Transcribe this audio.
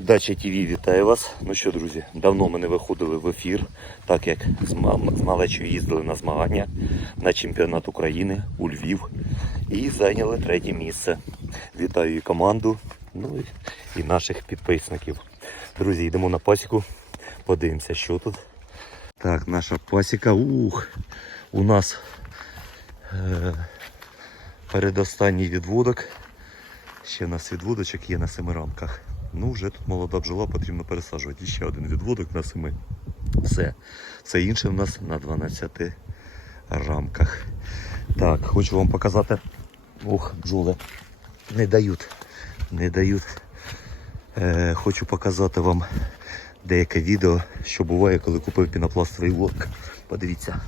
Дача ТВ вітаю вас. Ну що, друзі, давно ми не виходили в ефір, так як з малечою їздили на змагання на чемпіонат України у Львів і зайняли третє місце. Вітаю і команду, ну і, наших підписників. Друзі, йдемо на пасіку, подивимося, що тут. Так, наша пасіка. Ух, у нас е, передостанній відводок. Ще у нас відводочок є на семи рамках. Ну, вже тут молода бджола, потрібно пересаджувати. Ще один відводок на семи. Все. Все інше в нас на 12 рамках. Так, хочу вам показати. Ох, бджоли. Не дають. Не дають. Е, хочу показати вам деяке відео, що буває, коли купив пінопластовий лотк. Подивіться.